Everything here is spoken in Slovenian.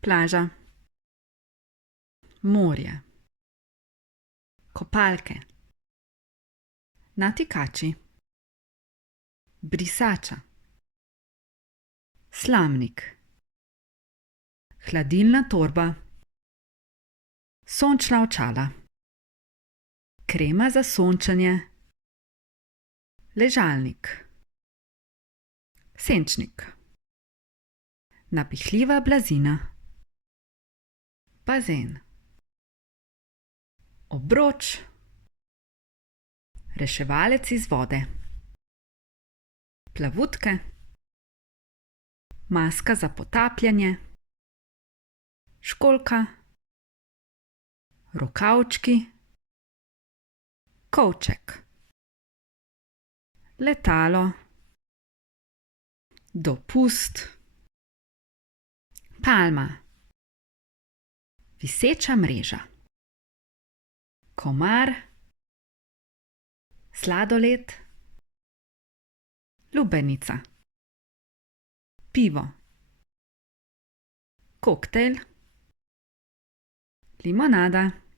plaža, morje, kopalke, natikači, brisača, slamnik, hladilna torba, sončna očala, krema za sončenje, ležalnik, senčnik, napihljiva blazina, bazen, obroč, reševalec iz vode, plavutke, maska za potapljanje, školjka, rokavčki, kovček, letalo, dopust, palma, viseča mreža, komar, sladoled, lubenica, pivo, koktejl, limonada.